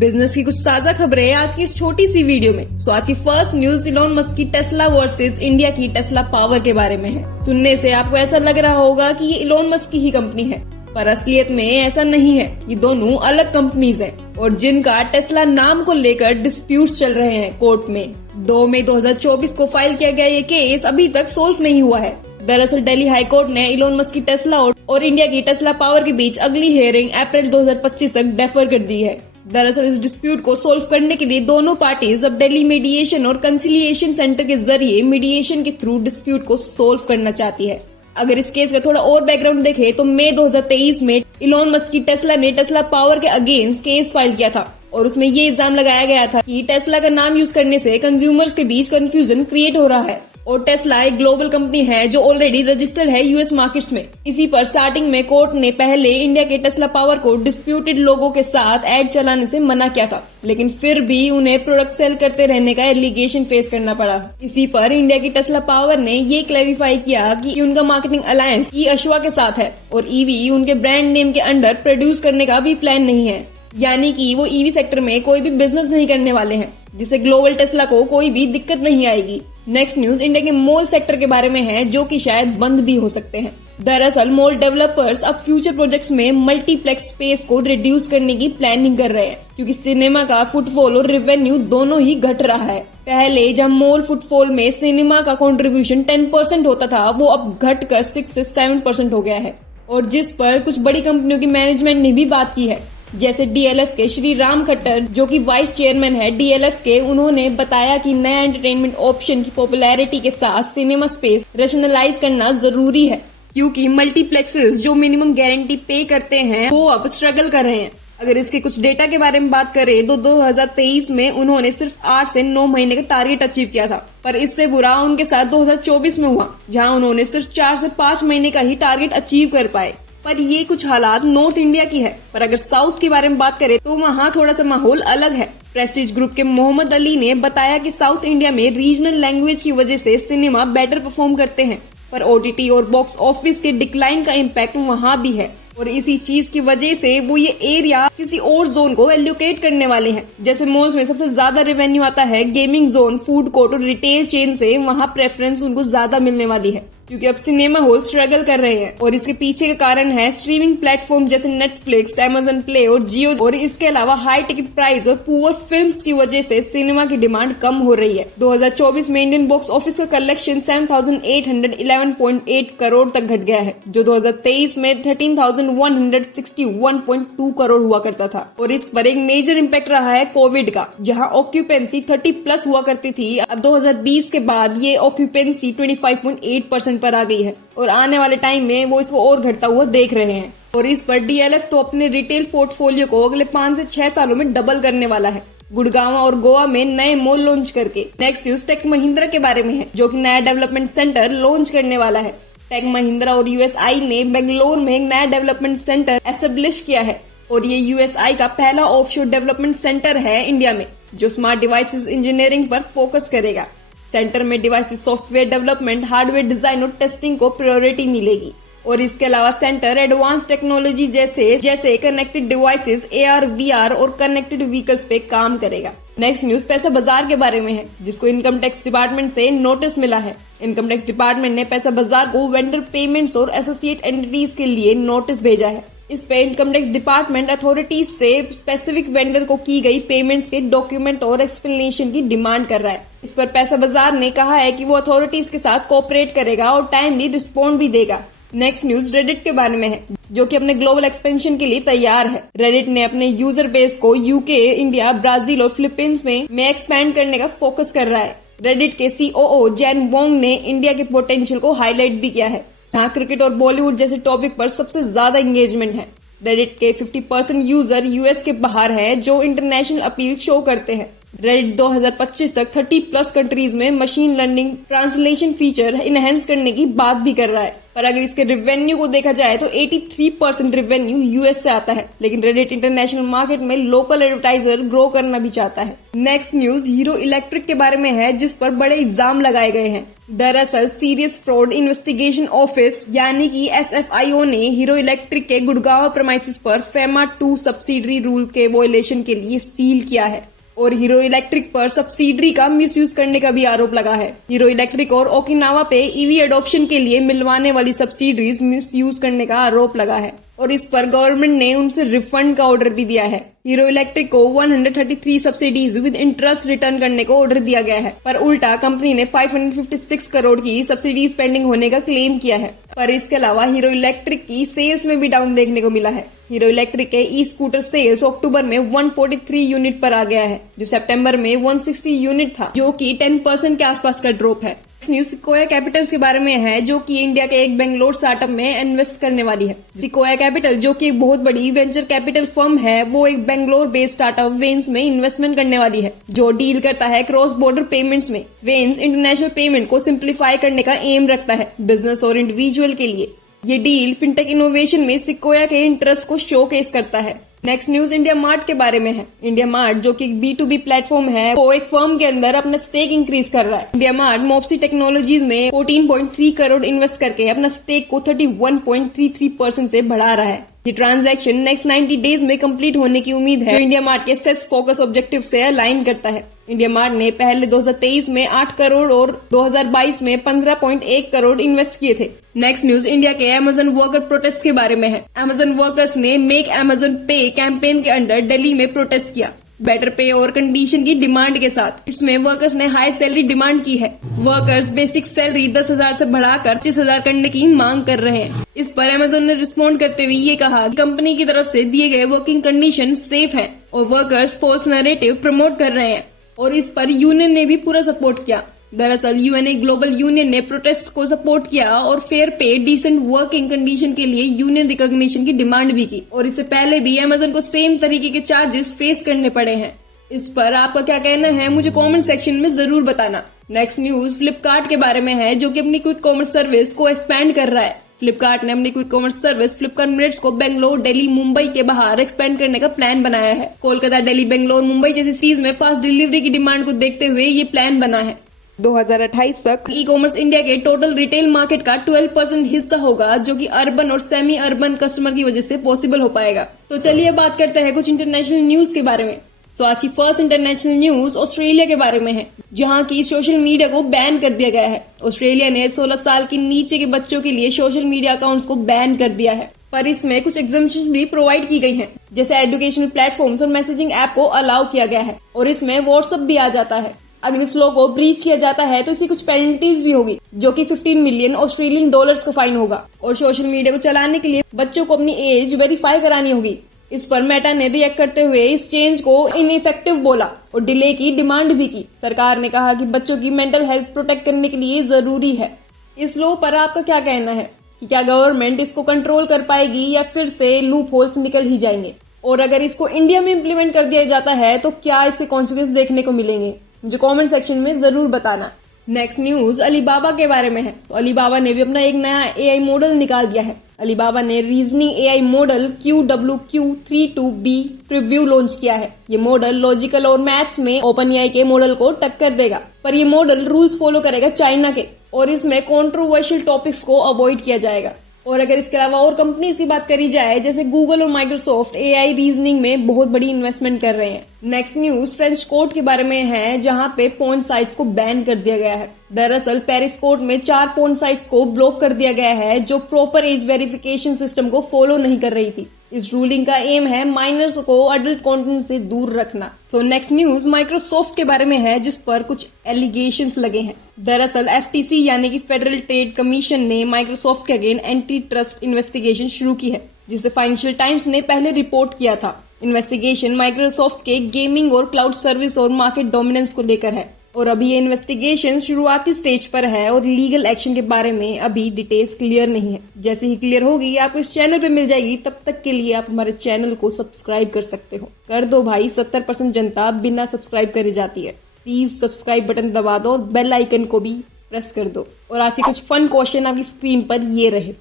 Business की कुछ ताजा खबरें आज की इस छोटी सी वीडियो में। सो आज की फर्स्ट न्यूज इलॉन मस्क की टेस्ला वर्सेस इंडिया की टेस्ला पावर के बारे में है। सुनने से आपको ऐसा लग रहा होगा कि ये इलॉन मस्क की ही कंपनी है, पर असलियत में ऐसा नहीं है। ये दोनों अलग कंपनीज हैं और जिनका टेस्ला नाम को लेकर डिस्प्यूट्स चल रहे हैं कोर्ट में। 2 मई 2024 को फाइल किया गया ये केस अभी तक सोल्व नहीं हुआ है। दरअसल दिल्ली हाई कोर्ट ने इलॉन मस्क की टेस्ला और इंडिया की टेस्ला पावर के बीच अगली हियरिंग अप्रैल 2025 तक डेफर कर दी है। दरअसल इस डिस्प्यूट को सोल्व करने के लिए दोनों पार्टीज अब दिल्ली मीडिएशन और कंसिलिएशन सेंटर के जरिए मीडिएशन के थ्रू डिस्प्यूट को सोल्व करना चाहती है। अगर इस केस का थोड़ा और बैकग्राउंड देखें तो मई 2023 में इलॉन मस्क की टेस्ला ने टेस्ला पावर के अगेंस्ट केस फाइल किया था और उसमें ये इल्जाम लगाया गया था कि टेस्ला का नाम यूज करने से कंज्यूमर्स के बीच कंफ्यूजन क्रिएट हो रहा है और टेस्ला एक ग्लोबल कंपनी है जो ऑलरेडी रजिस्टर्ड है यूएस मार्केट्स में। इसी पर स्टार्टिंग में कोर्ट ने पहले इंडिया के टेस्ला पावर को डिस्प्यूटेड लोगों के साथ एड चलाने से मना किया था, लेकिन फिर भी उन्हें प्रोडक्ट सेल करते रहने का एलिगेशन फेस करना पड़ा। इसी पर इंडिया की टेस्ला पावर ने ये क्लैरिफाई किया कि उनका मार्केटिंग अलायंस ई अश्वा के साथ है और ईवी उनके ब्रांड नेम के अंडर प्रोड्यूस करने का भी प्लान नहीं है, यानी कि वो ईवी सेक्टर में कोई भी बिजनेस नहीं करने वाले हैं, जिससे ग्लोबल टेस्ला को कोई भी दिक्कत नहीं आएगी। नेक्स्ट न्यूज इंडिया के मॉल सेक्टर के बारे में है, जो कि शायद बंद भी हो सकते हैं। दरअसल मॉल डेवलपर्स अब फ्यूचर प्रोजेक्ट्स में मल्टीप्लेक्स स्पेस को रिड्यूस करने की प्लानिंग कर रहे हैं, क्योंकि सिनेमा का फुटफॉल और रेवेन्यू दोनों ही घट रहा है। पहले जब मॉल फुटफॉल में सिनेमा का कंट्रीब्यूशन 10% होता था, वो अब घटकर 6 से 7% हो गया है, और जिस पर कुछ बड़ी कंपनियों की मैनेजमेंट ने भी बात की है, जैसे डीएलएफ के श्री राम खट्टर, जो कि वाइस चेयरमैन है डीएलएफ के। उन्होंने बताया कि नया एंटरटेनमेंट ऑप्शन की पॉपुलैरिटी के साथ सिनेमा स्पेस रैशनलाइज करना जरूरी है, क्योंकि मल्टीप्लेक्सेस जो मिनिमम गारंटी पे करते हैं वो अब स्ट्रगल कर रहे हैं। अगर इसके कुछ डेटा के बारे में बात करें तो 2023 में उन्होंने सिर्फ 8 से 9 महीने का टारगेट अचीव किया था, पर इससे बुरा उनके साथ 2024 में हुआ, जहां उन्होंने सिर्फ 4 से 5 महीने का ही टारगेट अचीव कर पाए। पर ये कुछ हालात नॉर्थ इंडिया की है, पर अगर साउथ के बारे में बात करें तो वहाँ थोड़ा सा माहौल अलग है। प्रेस्टीज ग्रुप के मोहम्मद अली ने बताया कि साउथ इंडिया में रीजनल लैंग्वेज की वजह से सिनेमा बेटर परफॉर्म करते हैं, पर ओटीटी और बॉक्स ऑफिस के डिक्लाइन का इम्पैक्ट वहाँ भी है, और इसी चीज की वजह से वो ये एरिया किसी और जोन को एलोकेट करने वाले हैं। जैसे मॉल्स में सबसे ज्यादा रेवेन्यू आता है गेमिंग जोन, फूड कोर्ट और रिटेल चेन से, वहाँ प्रेफरेंस उनको ज्यादा मिलने वाली है, क्योंकि अब सिनेमा हॉल स्ट्रगल कर रहे हैं। और इसके पीछे का कारण है स्ट्रीमिंग प्लेटफॉर्म जैसे नेटफ्लिक्स, अमेजन प्ले और जियो, और इसके अलावा हाई टिकट प्राइस और पुअर फिल्म्स की वजह से सिनेमा की डिमांड कम हो रही है। 2024 में इंडियन बॉक्स ऑफिस का कलेक्शन 7,811.8 करोड़ तक घट गया है, जो 2023 में 13,161.2 करोड़ हुआ करता था। और इस पर एक मेजर इम्पैक्ट रहा है कोविड का, जहां ऑक्यूपेंसी 30+ हुआ करती थी। अब 2020 के बाद ये ऑक्यूपेंसी 25.8% पर आ गई है, और आने वाले टाइम में वो इसको और घटता हुआ देख रहे हैं। और इस पर डीएलएफ तो अपने रिटेल पोर्टफोलियो को अगले 5 से 6 सालों में डबल करने वाला है, गुड़गांव और गोवा में नए मॉल लॉन्च करके। नेक्स्ट न्यूज टेक महिंद्रा के बारे में है, जो कि नया डेवलपमेंट सेंटर लॉन्च करने वाला है। टेक महिंद्रा और यूएसआई ने बेंगलोर में एक नया डेवलपमेंट सेंटर एस्टेब्लिश किया है, और ये यूएसआई का पहला ऑफशोर डेवलपमेंट सेंटर है इंडिया में, जो स्मार्ट डिवाइसेस इंजीनियरिंग पर फोकस करेगा। सेंटर में devices software development, hardware design और टेस्टिंग को प्रायोरिटी मिलेगी, और इसके अलावा सेंटर एडवांस टेक्नोलॉजी जैसे कनेक्टेड डिवाइसेस, एआर, वीआर और कनेक्टेड व्हीकल्स पे काम करेगा। नेक्स्ट न्यूज पैसा बाजार के बारे में है, जिसको इनकम टैक्स डिपार्टमेंट से नोटिस मिला है। इनकम टैक्स डिपार्टमेंट ने पैसा बाजार को वेंडर पेमेंट्स और एसोसिएट एंटिटीज के लिए नोटिस भेजा है। इस पे इनकम टैक्स डिपार्टमेंट अथॉरिटीज से स्पेसिफिक वेंडर को की गई पेमेंट्स के डॉक्यूमेंट और एक्सप्लेनेशन की डिमांड कर रहा है। इस पर पैसा बाजार ने कहा है कि वो अथॉरिटीज के साथ कोऑपरेट करेगा और टाइमली रिस्पॉन्ड भी देगा। नेक्स्ट न्यूज रेडिट के बारे में है, जो कि अपने ग्लोबल एक्सपेंशन के लिए तैयार है। रेडिट ने अपने यूजर बेस को यूके, इंडिया, ब्राजील और फिलीपींस में एक्सपैंड करने का फोकस कर रहा है। रेडिट के सीओओ जैन वोंग ने इंडिया के पोटेंशियल को हाईलाइट भी किया है, जहाँ क्रिकेट और बॉलीवुड जैसे टॉपिक पर सबसे ज्यादा एंगेजमेंट है। रेडिट के 50% यूजर यूएस के बाहर हैं, जो इंटरनेशनल अपील शो करते हैं। रेडिट 2025 तक 30+ कंट्रीज में machine learning translation feature enhance करने की बात भी कर रहा है। पर अगर इसके रेवेन्यू को देखा जाए तो 83% रेवेन्यू यूएस से आता है, लेकिन रेडिट इंटरनेशनल मार्केट में लोकल एडवर्टाइजर ग्रो करना भी चाहता है। नेक्स्ट न्यूज हीरो इलेक्ट्रिक के बारे में है, जिस पर बड़े इल्जाम लगाए गए हैं। दरअसल सीरियस फ्रॉड इन्वेस्टिगेशन ऑफिस यानी कि SFIO ने हीरो इलेक्ट्रिक के गुड़गांव प्रेमाइसेस पर FEMA 2 सब्सिडरी रूल के वॉयलेशन के लिए सील किया है और हीरो इलेक्ट्रिक पर सब्सिडरी का मिसयूज करने का भी आरोप लगा है। हीरो इलेक्ट्रिक और ओकिनावा पे ईवी एडॉप्शन के लिए मिलवाने वाली सब्सिडरीज मिसयूज करने का आरोप लगा है और इस पर गवर्नमेंट ने उनसे रिफंड का ऑर्डर भी दिया है। हीरो इलेक्ट्रिक को 133 सब्सिडीज विद इंटरेस्ट रिटर्न करने को ऑर्डर दिया गया है, पर उल्टा कंपनी ने 556 करोड़ की सब्सिडीज पेंडिंग होने का क्लेम किया है। पर इसके अलावा हीरो इलेक्ट्रिक की सेल्स में भी डाउन देखने को मिला है। हीरो इलेक्ट्रिक के ई स्कूटर सेल्स अक्टूबर में 143 यूनिट पर आ गया है, जो सितंबर में 160 यूनिट था, जो कि 10% के आसपास का ड्रॉप है। न्यूज सिक्वोया कैपिटल्स के बारे में है, जो कि इंडिया के एक बेंगलोर स्टार्टअप में इन्वेस्ट करने वाली है। सिक्वोया कैपिटल, जो कि एक बहुत बड़ी वेंचर कैपिटल फर्म है, वो एक बेंगलोर बेस्ड स्टार्टअप वेन्स में इन्वेस्टमेंट करने वाली है, जो डील करता है क्रॉस बॉर्डर पेमेंट्स में। वेन्स इंटरनेशनल पेमेंट को सिंप्लीफाई करने का एम रखता है बिजनेस और इंडिविजुअल के लिए। ये डील फिनटेक इनोवेशन में सिक्वोया के इंटरेस्ट को शोकेस करता है। नेक्स्ट न्यूज इंडिया मार्ट के बारे में है। इंडिया मार्ट, जो कि B2B प्लेटफॉर्म है, वो एक फर्म के अंदर अपना स्टेक इंक्रीज कर रहा है। इंडिया मार्ट मोप्सी टेक्नोलॉजीज में 14.3 करोड़ इन्वेस्ट करके अपना स्टेक को 31.33% से बढ़ा रहा है। ये ट्रांजैक्शन नेक्स्ट 90 डेज में कंप्लीट होने की उम्मीद है, जो इंडिया मार्ट के सेस फोकस ऑब्जेक्टिव से अलाइन करता है। इंडिया मार्ट ने पहले 2023 में 8 करोड़ और 2022 में 15.1 करोड़ इन्वेस्ट किए थे। नेक्स्ट न्यूज इंडिया के अमेजन वर्कर प्रोटेस्ट के बारे में है। अमेजन वर्कर्स ने मेक अमेजन पे कैंपेन के अंडर दिल्ली में प्रोटेस्ट किया, बेटर पे और कंडीशन की डिमांड के साथ। इसमें वर्कर्स ने हाई सैलरी डिमांड की है। वर्कर्स बेसिक सैलरी 10,000 से बढ़ाकर 25,000 करने की मांग कर रहे हैं। इस पर अमेजन ने रिस्पॉन्ड करते हुए ये कहा कि कंपनी की तरफ से दिए गए वर्किंग कंडीशन सेफ हैं और वर्कर्स फॉल्स नैरेटिव प्रमोट कर रहे हैं, और इस पर यूनियन ने भी पूरा सपोर्ट किया। दरअसल यूएनए ग्लोबल यूनियन ने प्रोटेस्ट को सपोर्ट किया और फेयर पे डिसेंट वर्किंग कंडीशन के लिए यूनियन रिकॉग्निशन की डिमांड भी की, और इससे पहले भी अमेजन को सेम तरीके के चार्जेस फेस करने पड़े हैं। इस पर आपका क्या कहना है, मुझे कमेंट सेक्शन में जरूर बताना। नेक्स्ट न्यूज फ्लिपकार्ट के बारे में है, जो कि अपनी क्विक कॉमर्स सर्विस को एक्सपैंड कर रहा है। फ्लिपकार्ट ने अपनी quick commerce service Flipkart minutes को बेंगलोर, दिल्ली, मुंबई के बाहर एक्सपेंड करने का प्लान बनाया है। कोलकाता, दिल्ली, बेंगलोर, मुंबई जैसी सिटीज में फास्ट डिलीवरी की डिमांड को देखते हुए ये प्लान बना है। 2028 तक ई कॉमर्स इंडिया के टोटल रिटेल मार्केट का 12% हिस्सा होगा, जो कि अर्बन और सेमी अर्बन कस्टमर की वजह से पॉसिबल हो पाएगा। तो चलिए बात करते हैं कुछ इंटरनेशनल न्यूज के बारे में। आज की फर्स्ट इंटरनेशनल न्यूज ऑस्ट्रेलिया के बारे में है, जहां की सोशल मीडिया को बैन कर दिया गया है। ऑस्ट्रेलिया ने 16 साल के नीचे के बच्चों के लिए सोशल मीडिया अकाउंट्स को बैन कर दिया है, पर इसमें कुछ एग्जम्पशन भी प्रोवाइड की गई हैं, जैसे एजुकेशनल प्लेटफॉर्म्स और मैसेजिंग ऐप को अलाउ किया गया है, और इसमें व्हाट्सएप भी आ जाता है। अगर इस लॉ को ब्रीच किया जाता है तो इसकी कुछ पेनल्टीज भी होगी, जो कि 15 मिलियन ऑस्ट्रेलियन डॉलर्स का फाइन होगा, और सोशल मीडिया को चलाने के लिए बच्चों को अपनी एज वेरीफाई करानी होगी। इस पर मेटा ने रिएक्ट करते हुए इस चेंज को इनइफेक्टिव बोला और डिले की डिमांड भी की। सरकार ने कहा कि बच्चों की मेंटल हेल्थ प्रोटेक्ट करने के लिए जरूरी है। इस लॉ पर आपका क्या कहना है कि क्या गवर्नमेंट इसको कंट्रोल कर पाएगी या फिर से लूप होल्स निकल ही जाएंगे? और अगर इसको इंडिया में इम्प्लीमेंट कर दिया जाता है तो क्या इसके कॉन्सिक्वेंस देखने को मिलेंगे? मुझे कमेंट सेक्शन में जरूर बताना। नेक्स्ट न्यूज अलीबाबा के बारे में है। तो अलीबाबा ने भी अपना एक नया एआई मॉडल निकाल दिया है। अलीबाबा ने reasoning AI model QWQ32B preview launch किया है। ये मॉडल लॉजिकल और मैथ्स में ओपन एआई के मॉडल को टक्कर देगा, पर ये मॉडल रूल्स फॉलो करेगा चाइना के, और इसमें कंट्रोवर्शियल टॉपिक्स को अवॉइड किया जाएगा। और अगर इसके अलावा और कंपनीज की बात करी जाए, जैसे गूगल और माइक्रोसॉफ्ट एआई रीजनिंग में बहुत बड़ी इन्वेस्टमेंट कर रहे हैं। नेक्स्ट न्यूज फ्रेंच कोर्ट के बारे में है, जहां पे पोर्न साइट्स को बैन कर दिया गया है। दरअसल पेरिस कोर्ट में 4 पोर्न साइट्स को ब्लॉक कर दिया गया है, जो प्रॉपर एज वेरिफिकेशन सिस्टम को फॉलो नहीं कर रही थी। इस रूलिंग का एम है माइनर्स को एडल्ट कंटेंट से दूर रखना। नेक्स्ट न्यूज माइक्रोसॉफ्ट के बारे में है, जिस पर कुछ एलिगेशंस लगे हैं। दरअसल FTC यानी कि फेडरल ट्रेड कमीशन ने माइक्रोसॉफ्ट के अगेन एंटी ट्रस्ट इन्वेस्टिगेशन शुरू की है, जिसे फाइनेंशियल टाइम्स ने पहले रिपोर्ट किया था। इन्वेस्टिगेशन माइक्रोसॉफ्ट के गेमिंग और क्लाउड सर्विस और मार्केट डोमिनेंस को लेकर है, और अभी ये इन्वेस्टिगेशन शुरुआती स्टेज पर है और लीगल एक्शन के बारे में अभी डिटेल्स क्लियर नहीं है। जैसे ही क्लियर होगी आपको इस चैनल पे मिल जाएगी। तब तक के लिए आप हमारे चैनल को सब्सक्राइब कर सकते हो। कर दो भाई, 70% जनता बिना सब्सक्राइब करे जाती है। प्लीज सब्सक्राइब बटन दबा दो और बेल आइकन को भी प्रेस कर दो। और आज के कुछ फन क्वेश्चन आपकी स्क्रीन पर ये रहे।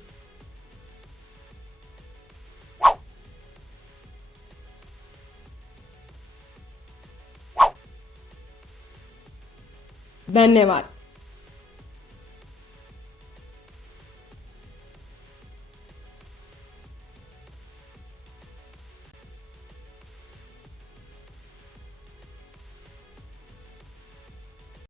धन्यवाद।